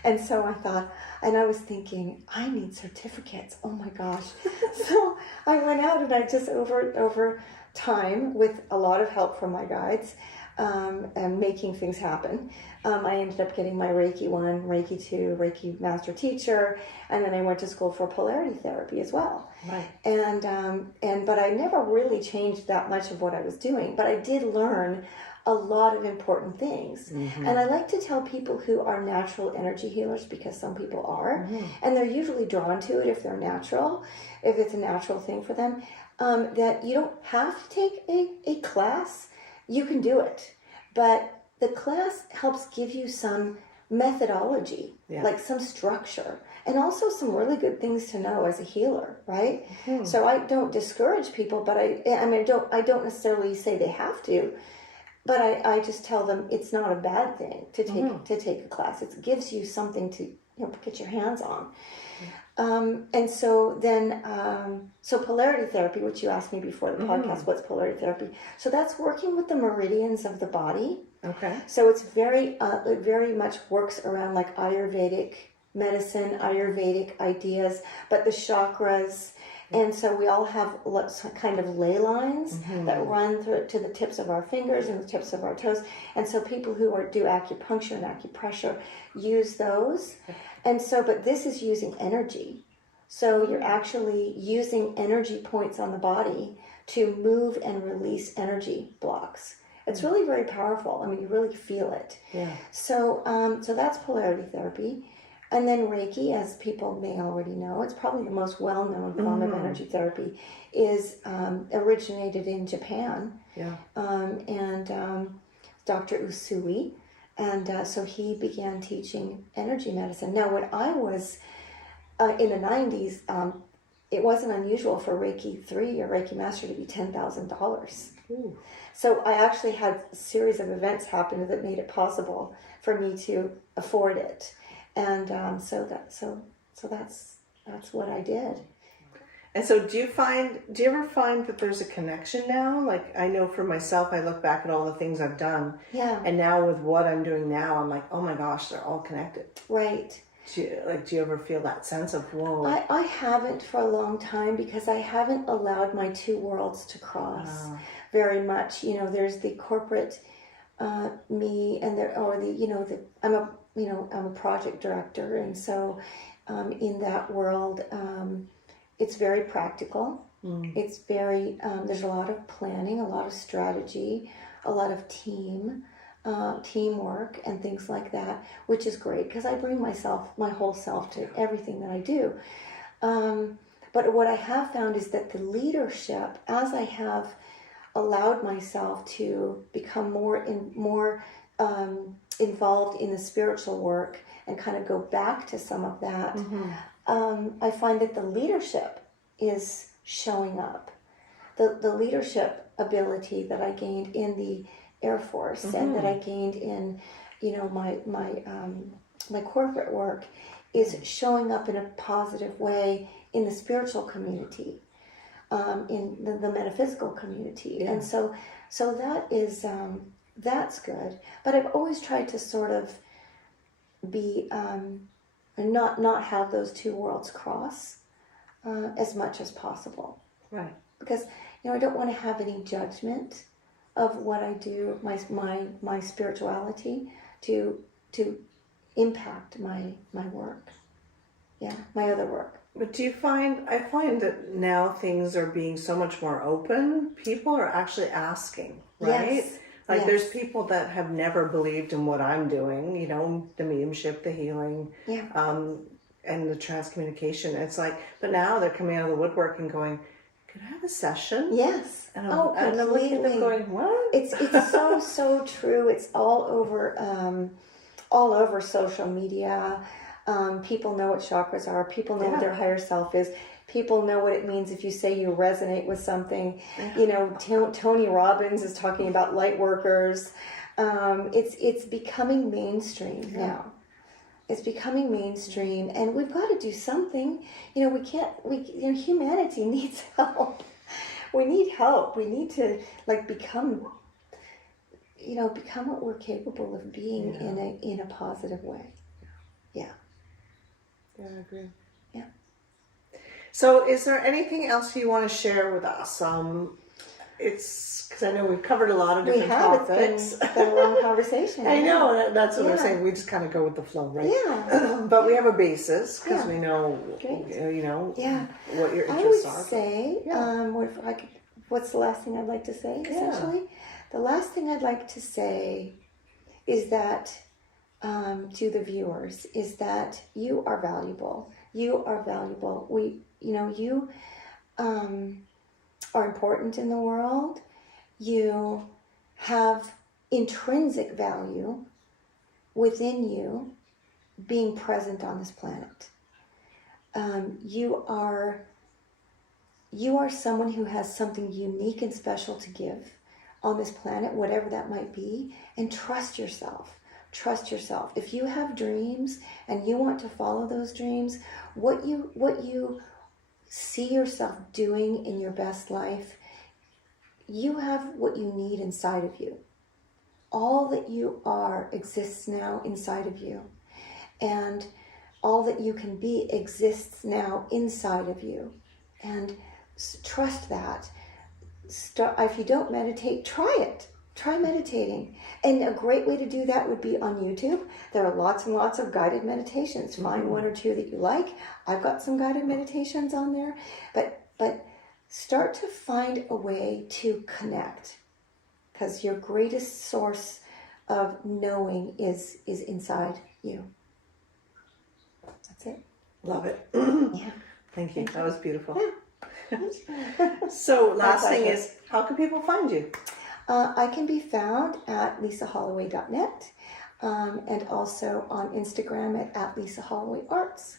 And so I thought, and I was thinking, I need certificates. Oh my gosh. So I went out and I just over time, with a lot of help from my guides, and making things happen, I ended up getting my Reiki 1, Reiki 2, Reiki Master Teacher, and then I went to school for polarity therapy as well. Right. But I never really changed that much of what I was doing, but I did learn a lot of important things. Mm-hmm. And I like to tell people who are natural energy healers, because some people are, Mm-hmm. and they're usually drawn to it if they're natural, if it's a natural thing for them, that you don't have to take a class. You can do it, but the class helps give you some methodology, like some structure, and also some really good things to know as a healer, right? Mm-hmm. So I don't discourage people, but I don't necessarily say they have to, but I just tell them it's not a bad thing to take a class. It gives you something to get your hands on. And so then, so polarity therapy, which you asked me before the podcast, what's polarity therapy? So that's working with the meridians of the body. Okay. So it's it very much works around like Ayurvedic medicine, Ayurvedic ideas, but the chakras. And so we all have kind of ley lines that run through to the tips of our fingers and the tips of our toes. And so people who do acupuncture and acupressure use those. And so, but this is using energy. So you're actually using energy points on the body to move and release energy blocks. It's really very powerful. I mean, you really feel it. Yeah. So, so that's polarity therapy. And then Reiki, as people may already know, it's probably the most well-known form of energy therapy, is originated in Japan. Yeah. Dr. Usui. And so he began teaching energy medicine. Now, when I was in the 90s, it wasn't unusual for Reiki 3 or Reiki Master to be $10,000. So I actually had a series of events happen that made it possible for me to afford it. And so that's what I did. And so do you ever find that there's a connection now? Like, I know for myself, I look back at all the things I've done. Yeah. And now with what I'm doing now, I'm like, oh my gosh, they're all connected. Right. Do you ever feel that sense of, whoa? I haven't for a long time, because I haven't allowed my two worlds to cross very much. There's the corporate me, and I'm a project director, and so in that world, it's very practical. It's very there's a lot of planning, a lot of strategy, a lot of teamwork and things like that, which is great, because I bring my whole self to everything that I do. But what I have found is that the leadership, as I have allowed myself to become more involved in the spiritual work and kind of go back to some of that, I find that the leadership is showing up. The leadership ability that I gained in the Air Force and that I gained in my corporate work is showing up in a positive way in the spiritual community, in the metaphysical community. And so that is that's good. But I've always tried to sort of be not have those two worlds cross as much as possible. Right. Because I don't want to have any judgment of what I do, my spirituality, to impact my work. Yeah, my other work. But I find that now things are being so much more open. People are actually asking, right? Yes. Like there's people that have never believed in what I'm doing, the mediumship, the healing, and the transcommunication. It's like, but now they're coming out of the woodwork and going, could I have a session? Yes. And I'm looking at them going, what? It's so true. It's all over social media. People know what chakras are. People know what their higher self is. People know what it means if you say you resonate with something. Tony Robbins is talking about light workers. It's becoming mainstream now. It's becoming mainstream, and we've got to do something. You know, humanity needs help. We need help. We need to become what we're capable of being in a positive way. Yeah. Yeah, I agree. Yeah. So is there anything else you want to share with us? It's because I know we've covered a lot of different topics. It's been a long conversation. I know, that's what I'm saying. We just kind of go with the flow, right? Yeah. But we have a basis because we know, Great. what your interests are. I would say, what's the last thing I'd like to say, essentially? The last thing I'd like to say is that, to the viewers, is that you are valuable. You are valuable. You are important in the world. You have intrinsic value within you being present on this planet. You are someone who has something unique and special to give on this planet, whatever that might be, and trust yourself. Trust yourself. If you have dreams and you want to follow those dreams, what you see yourself doing in your best life, you have what you need inside of you. All that you are exists now inside of you. And all that you can be exists now inside of you. And trust that. If you don't meditate, try it. Try meditating. And a great way to do that would be on YouTube. There are lots and lots of guided meditations. Find one or two that you like. I've got some guided meditations on there. But start to find a way to connect. Because your greatest source of knowing is inside you. That's it. Love it. Yeah. Thank you. That was beautiful. Yeah. So last thing is, how can people find you? I can be found at lisaholloway.net and also on Instagram at Lisa Holloway Arts.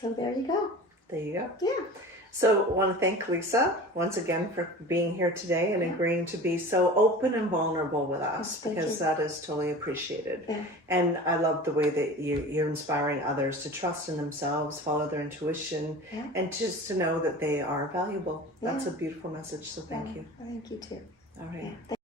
So there you go. There you go. Yeah. So I want to thank Lisa once again for being here today and agreeing to be so open and vulnerable with us, because that is totally appreciated. Yeah. And I love the way that you're inspiring others to trust in themselves, follow their intuition, and just to know that they are valuable. That's a beautiful message. So thank you. Thank you too. All right. Yeah.